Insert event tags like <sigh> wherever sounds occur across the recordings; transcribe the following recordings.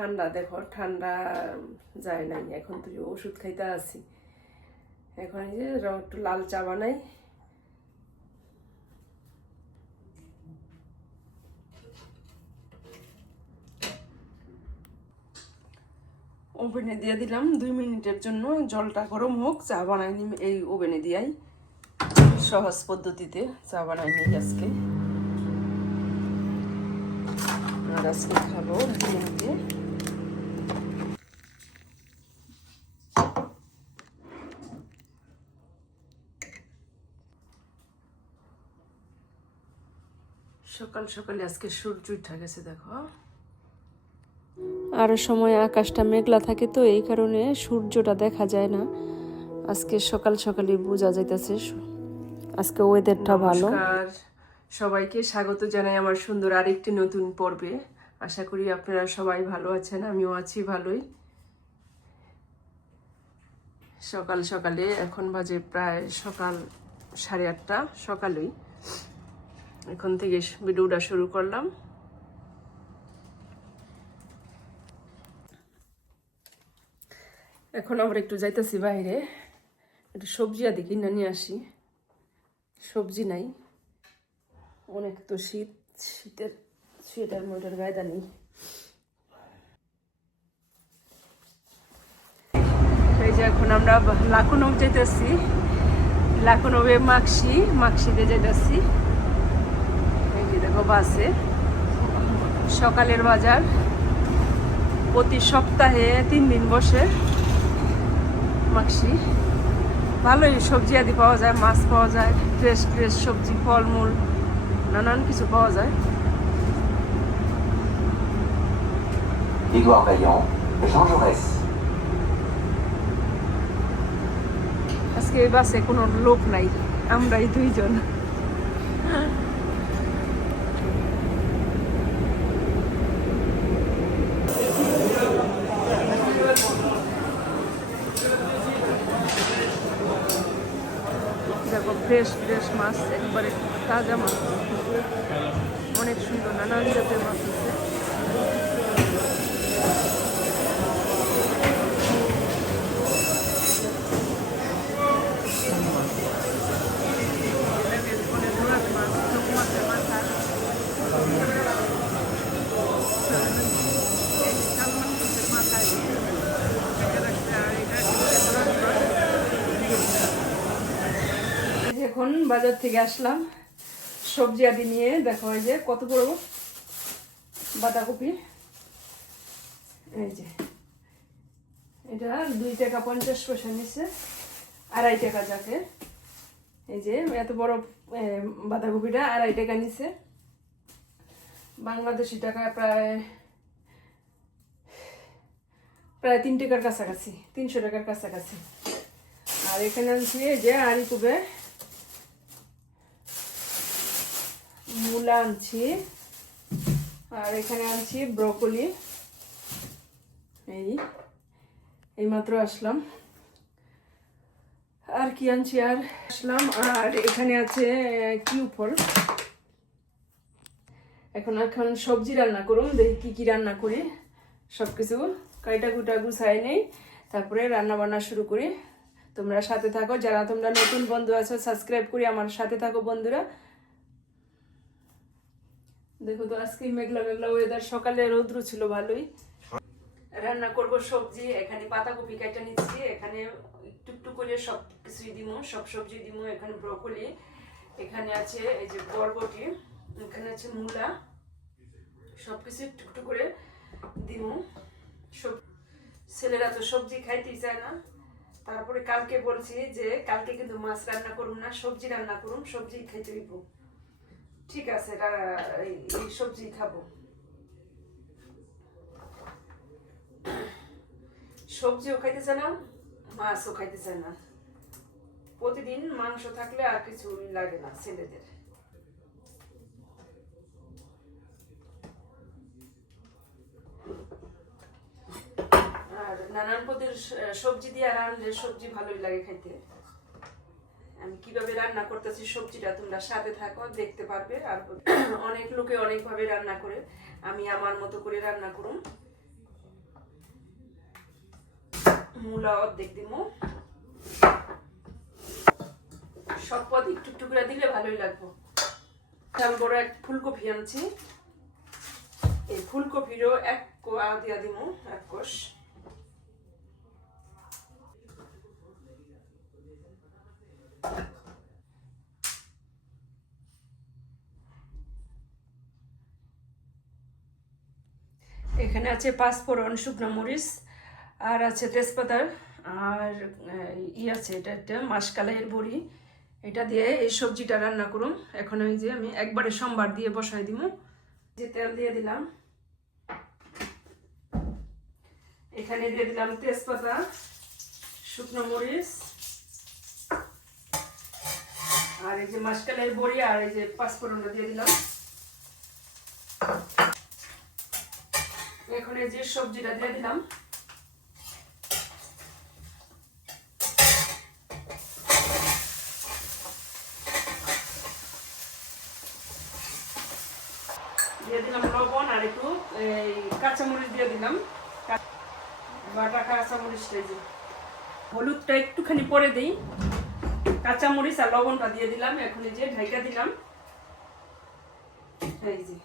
ঠান্ডা, দেখো, ঠান্ডা যায় নাই, এখন তো ওষুধ খাইতে আছি। এখন এই যে একটু লাল চা বানাই। ওভেনে দিয়ে দিলাম দুই মিনিটের জন্য, জলটা গরম হোক, চা বানাই নি এই ওভেনে দিয়াই। সহজ পদ্ধতিতে চা বানাই নিই আজকে। আর আজকে খাব ডিম দিয়ে। সকাল সকালে আজকে সূর্য উঠা গেছে দেখো। আর সময় আকাশটা মেঘলা থাকে তো এই কারণে সূর্যটা দেখা যায় না। আজকে সকাল সকালে বোঝা যাইতেছে আজকে ওয়েদারটা ভালো। সবাইকে স্বাগত জানাই আমার সুন্দর আরেকটি নতুন পর্বে। আশা করি আপনারা সবাই ভালো আছেন আমিও আছি ভালোই। সকাল সকালে এখন বাজে প্রায় সকাল সাড়ে আটটা সকালেই। এখন থেকে ভিডিওটা শুরু করলাম। এখন আমরা একটু যাইতেছি বাইরে। একটু সবজি আদি কিনে নিয়ে আসি। সবজি নাই। অনেক তো শীত। শীতের সোয়েটার মোয়েটার গায়দা নেই। এই যে এখন আমরা লাকুনব যেতেছি লাকুনবে মাকসি মাকসিতে যেতেছি দেখো বাসে সকালের বাজার প্রতি সপ্তাহে তিন দিন বসে মাকসি ভালোই সবজি আদি পাওয়া যায় মাছ পাওয়া যায় ফ্রেশ ফ্রেশ সবজি ফলমূল নানান কিছু পাওয়া যায়। Édouard Vaillant, Jean Jaurès. আজকে এই বাসে কোনো লোক নাই আমরাই দুইজন দেখো ফ্রেশ ফ্রেশ মাছ একবারে তাজা মাছ অনেক সুন্দর নানান জাতের মাছ আছে এখন বাজার থেকে আসলাম। সবজি আদি নিয়ে, দেখো এই যে কত বড় বাঁধাকপি। এই যে, এটা দুই টাকা পঞ্চাশ পয়সা নিচ্ছে, আড়াই টাকা যাকে। এই যে, এত বড় বাঁধাকপিটা আড়াই টাকা নিচ্ছে। বাংলাদেশি টাকা প্রায় প্রায় তিন টাকার কাছাকাছি, তিনশো টাকার কাছাকাছি। আর এখানে আনছি এই যে আড়ি কুবে মূলা আনছি। আর এখানে আনছি ব্রকলি। এই, এইমাত্র আসলাম। আর কি আনছি আর? আসলাম, আর এখানে আছে কিউ ফল। এখন এখন সবজি রান্না করুন, দেখি কি কি রান্না করি। সব কিছু কাইটা কুটা গুছাই নেই, তারপরে রান্না বান্না শুরু করি। তোমরা সাথে থাকো, যারা তোমরা নতুন বন্ধু আছো, সাবস্ক্রাইব করি আমার সাথে থাকো বন্ধুরা। দেখো তো আজকে মেঘলা মেঘলা ওয়েদার সকালে রৌদ্র ছিল ভালোই। রান্না করব সবজি, এখানে পাতাকপি কেটে নিচ্ছি, এখানে একটু করে সব কিছুই দিমু, সব সবজি দিমু, এখানে ব্রকলি এখানে আছে এই যে বরবটি, এখানে আছে মূলা সব কিছু একটু করে দিমু। সব ছেলেরা তো সবজি খাইতেই চায় না। তারপরে কালকে বলছি যে, কালকে কিন্তু মাছ রান্না করুন না, সবজি রান্না করুন সবজি খাইতে হইব। ঠিক আছে এই সবজি খাব। সবজিও খাইতে চায় না, মাছও খাইতে চায় না। প্রতিদিন মাংস থাকলে আর কিছু লাগে না ছেলেদের। আর নানান পদের সবজি দিয়ে রান্নার সবজি ভালোই লাগে খাইতে। আমি কীভাবে রান্না করতেছি সবজিটা তোমরা সাথে থাকো, দেখতে পারবে। আর <clears throat> অনেক লোকে অনেকভাবে রান্না করে। আমি আমার মতো করে রান্না করুন মূলা অর্ধেক দিব সব পদ একটু একটু করে দিলে ভালোই লাগবো। তার বড় এক ফুলকপি আনছি। এই ফুলকপিরও এক কোয়া দিয়া দিব এক কোষ। এখানে আছে পাঁচফোড়ন শুকনো মরিচ, আর আছে তেজপাতার, আর ই আছে, এটা একটা মাসকালাইয়ের বড়ি। এটা দিয়ে এই সবজিটা রান্না করুন। এখন ওই যে আমি একবারে সোমবার দিয়ে বসাই দিব যে তেল দিয়ে দিলাম। এখানে দিয়ে দিলাম তেজপাতা, শুকনো মরিচ, আর এই যে মাসকালের বড়ি, আর এই যে পাঁচফোড়নটা দিয়ে দিলাম। এখন যে সবজিটা দিয়ে দিলাম। দিয়ে দিলাম লবণ আর একটু, এই কাঁচামরিচ দিয়ে দিলাম। বাটা হলুদটা একটুখানি পরে দিই। আর লবণটা দিয়ে দিলাম। এখন এই যে ঢাইকা দিলাম। এই যে।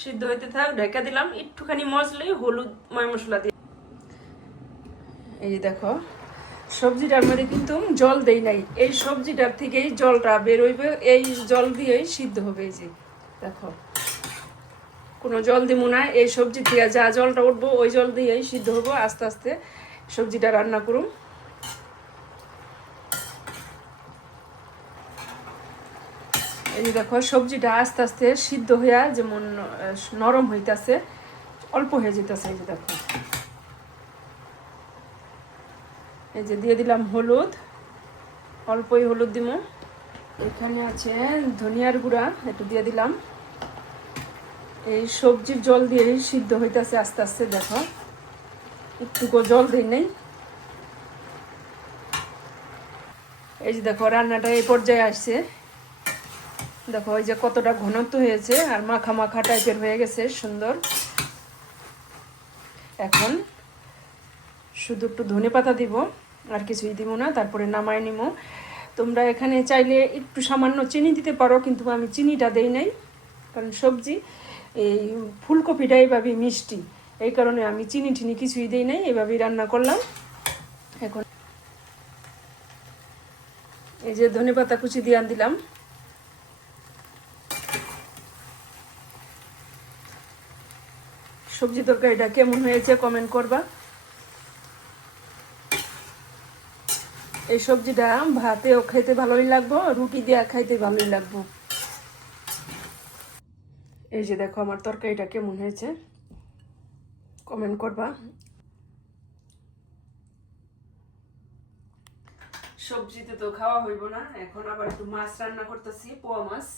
সিদ্ধ হইতে থাক, ঢেকে দিলাম, একটুখানি মশলাই হলুদ, ময় মশলা দিয়ে। এই যে দেখো, সবজিটার মধ্যে কিন্তু জল দেই নাই। এই সবজিটার থেকেই জলটা বেরোইবে এই জল দিয়েই সিদ্ধ হবে এই যে। দেখো, কোনো জল দিব না, এই সবজি দিয়ে যা জলটা উঠবো, ওই জল দিয়েই সিদ্ধ হব, আস্তে আস্তে সবজিটা রান্না করুন এই যে দেখো, সবজিটা আস্তে আস্তে সিদ্ধ হইয়া যেমন নরম হইতাছে, অল্প হয়ে যেতেছে এই যে দেখো। এই যে দিয়ে দিলাম হলুদ, অল্পই হলুদ দিব এখানে আছে ধনিয়ার গুঁড়া, একটু দিয়ে দিলাম। এই সবজির জল দিয়ে সিদ্ধ হইতাছে আস্তে আস্তে, দেখো। একটুকু জল দিই নেই। এই যে দেখো, রান্নাটা এই পর্যায়ে আসছে। দেখো, এই যে কতটা ঘনত্ব হয়েছে আর মাখা মাখা টাইপের হয়ে গেছে, সুন্দর। এখন শুধু একটু ধনে পাতা দিব, আর কিছুই দিব না, তারপরে নামাই নিব। তোমরা এখানে চাইলে একটু সামান্য চিনি দিতে পারো, কিন্তু আমি চিনিটা দেই নাই, কারণ সবজি, এই ফুলকপিটা এইভাবে মিষ্টি। এই কারণে আমি চিনি টিনি কিছুই দিই নাই, এভাবেই রান্না করলাম। এখন এই যে ধনে পাতা কুচি দিয়ে দিলাম। সবজি তরকারিটা কেমন হয়েছে কমেন্ট করবা। এই সবজিটা ভাতেও খাইতে ভালোই লাগবো, রুটি দেওয়া খাইতে ভালোই লাগবো। এই যে দেখো আমার তরকারিটা কেমন হয়েছে। কমেন্ট করবা। সবজিতে তো খাওয়া হইব না, এখন আবার একটু মাছ রান্না করতেছি, পোয়া মাছ।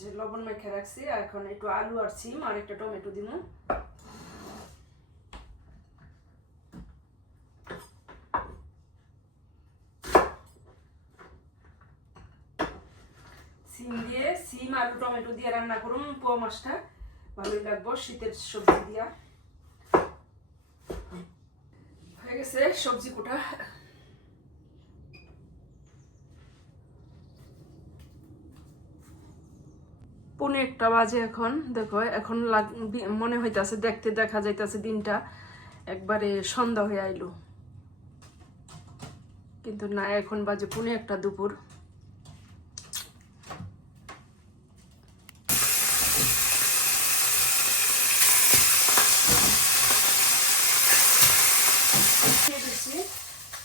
যে লবণ মেখে রাখছি, আর এখন একটু আলু আর সিম আর একটা টমেটো দিব সিম দিয়ে, সিম, আলু, টমেটো দিয়ে রান্না করুন পোয়া মাছটা। ভালোই লাগবো শীতের সবজি দিয়া। হয়ে গেছে সবজি কোটা। পৌনে একটা বাজে এখন, দেখো, এখন মনে হইতাছে, দেখতে দেখা যাইতাছে দিনটা, একবারে সন্ধ্যা হয়ে আইলো। কিন্তু না, এখন বাজে পৌনে একটা দুপুর।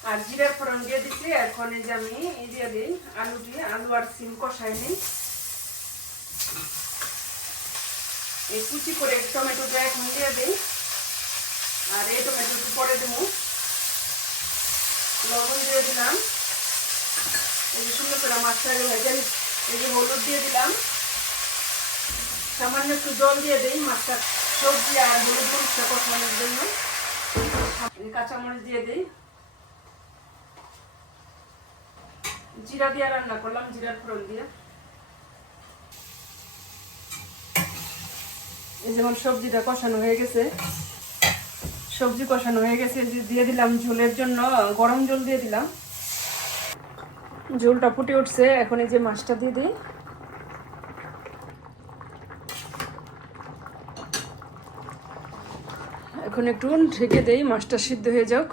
আর জিরার ফোড়ন দিয়ে দিচ্ছি এখন এই যে আমি, এই দিয়ে দিই আলু দিয়ে আলু আর সিম কষাই নিই। এই কুচি করে টমেটোটা এখন দিয়ে দিই। আর এই টমেটো পরে দেবো। লবণ দিয়ে দিলাম। এই যে সুন্দর করে মাছটাকে ভেজে এই যে হলুদ দিয়ে দিলাম। সামান্য একটু জল দিয়ে দিই মাছটা। সবজি আর হলুদ মরিচটা কষানোর জন্য। কাঁচামরিচ দিয়ে দিই। জিরা দিয়ে রান্না করলাম, জিরার ফোড়ন দিয়ে। এই যেমন সবজিটা কষানো হয়ে গেছে। সবজি কষানো হয়ে গেছে দিয়ে দিলাম ঝোলের জন্য, গরম জল দিয়ে দিলাম। ঝোলটা ফুটে উঠছে, এখন এই যে মাছটা দিয়ে দিই। এখন একটু ঢেকে দেই, মাছটা সিদ্ধ হয়ে যাক।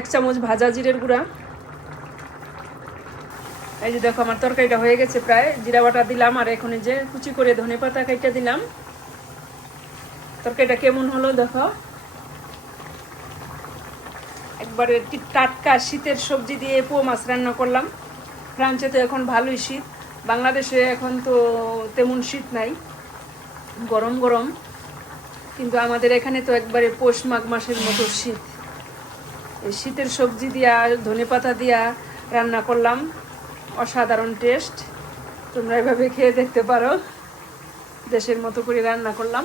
এক চামচ ভাজা জিরের গুঁড়া। এই যে দেখো, আমার তরকারিটা হয়ে গেছে প্রায়। জিরা বাটা দিলাম আর এখন যে কুচি করে ধনে পাতা কাইটা দিলাম। তরকারিটা কেমন হলো দেখো? একবারে টাটকা শীতের সবজি দিয়ে পো মাছ রান্না করলাম। ফ্রান্সে তো এখন ভালোই শীত, বাংলাদেশে এখন তো তেমন শীত নাই, গরম গরম। কিন্তু আমাদের এখানে তো একবারে পৌষ মাঘ মাসের মতো শীত। এই শীতের সবজি দিয়া, ধনে পাতা দিয়া রান্না করলাম। অসাধারণ টেস্ট। তোমরা এভাবে খেয়ে দেখতে পারো। দেশের মতো করে রান্না করলাম।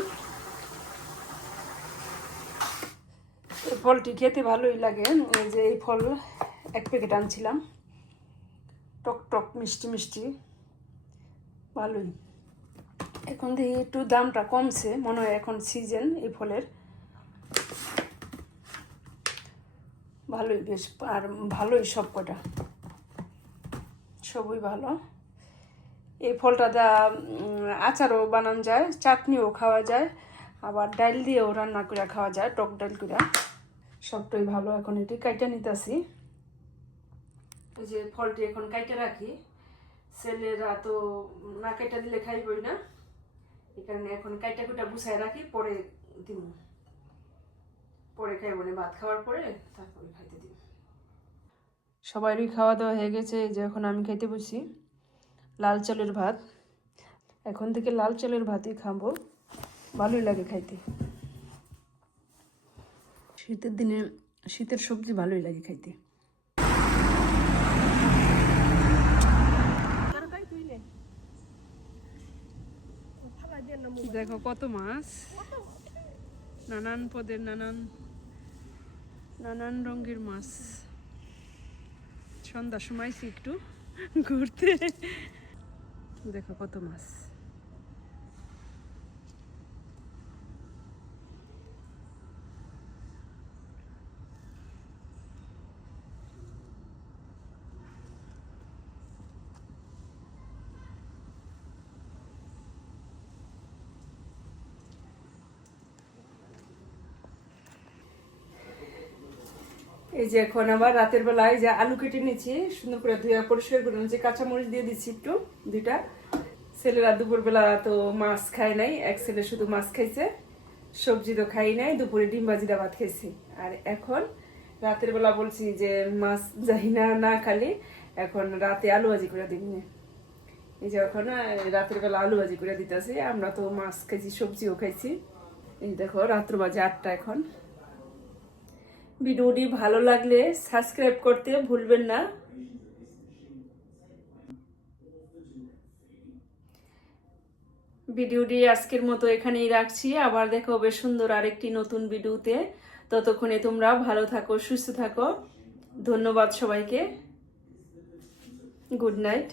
ফলটি খেতে ভালোই লাগে। যে এই ফল এক প্যাকেট আনছিলাম। টক টক, মিষ্টি মিষ্টি। ভালোই। এখন দেখি একটু দামটা কমছে। মনে হয় এখন সিজন এই ফলের। ভালোই বেশ, আর ভালোই সব কটা সবই ভালো। এই ফলটা দা আচারও বানানো যায়, চাটনিও খাওয়া যায়, আবার ডাল দিয়েও রান্না করে খাওয়া যায়, টক ডাল করে সবটাই ভালো এখন এটি, কাইটা নিতেছি। ওই যে ফলটি এখন কাইটা রাখি। ছেলেরা তো না কাইটা দিলে খাইবই না। এই কারণে এখন কাইটা কুটা বুঝায় রাখি, পরে দিব পরে খাইব না, ভাত খাওয়ার পরে তারপরে খাইতে দিব সবারই খাওয়া দাওয়া হয়ে গেছে যে এখন আমি খেতে বসি। লাল চালের ভাত। এখন থেকে লাল চালের ভাতই খাব। ভালোই লাগে খাইতে। শীতের দিনে, শীতের সবজি ভালোই লাগে খাইতে। দেখো কত মাছ। নানান পদের নানান নানান রঙের মাছ। সন্ধ্যার সময় একটু ঘুরতে। দেখো কত মাছ। যে এখন আবার রাতের বেলায় যে আলু কেটে নিয়েছি, সুন্দর করে ধুয়ে পরিষ্কার করে নিচ্ছি কাঁচামরিচ দিয়ে দিচ্ছি একটু, দুইটা। ছেলেরা দুপুরবেলা তো মাছ খায় নাই, এক ছেলে শুধু মাছ খাইছে, সবজি তো খাই নাই, দুপুরে ডিম ভাজিটা ভাত খাইছি। আর এখন রাতের বেলা বলছি যে মাছ যাই না না খালি, এখন রাতে আলু ভাজি করে দিবি এই যে এখন রাতের বেলা আলু ভাজি করে দিতেছি, আমরা তো মাছ খাইছি, সবজিও খাইছি। এই দেখো, রাত্র বাজে আটটা এখন। ভিডিওটি ভালো লাগলে সাবস্ক্রাইব করতে ভুলবেন না। ভিডিওটি আজকের মতো এখানেই রাখছি। আবার দেখা হবে সুন্দর আরেকটি নতুন ভিডিওতে। ততক্ষণে তোমরা ভালো থাকো, সুস্থ থাকো। ধন্যবাদ সবাইকে। Good night.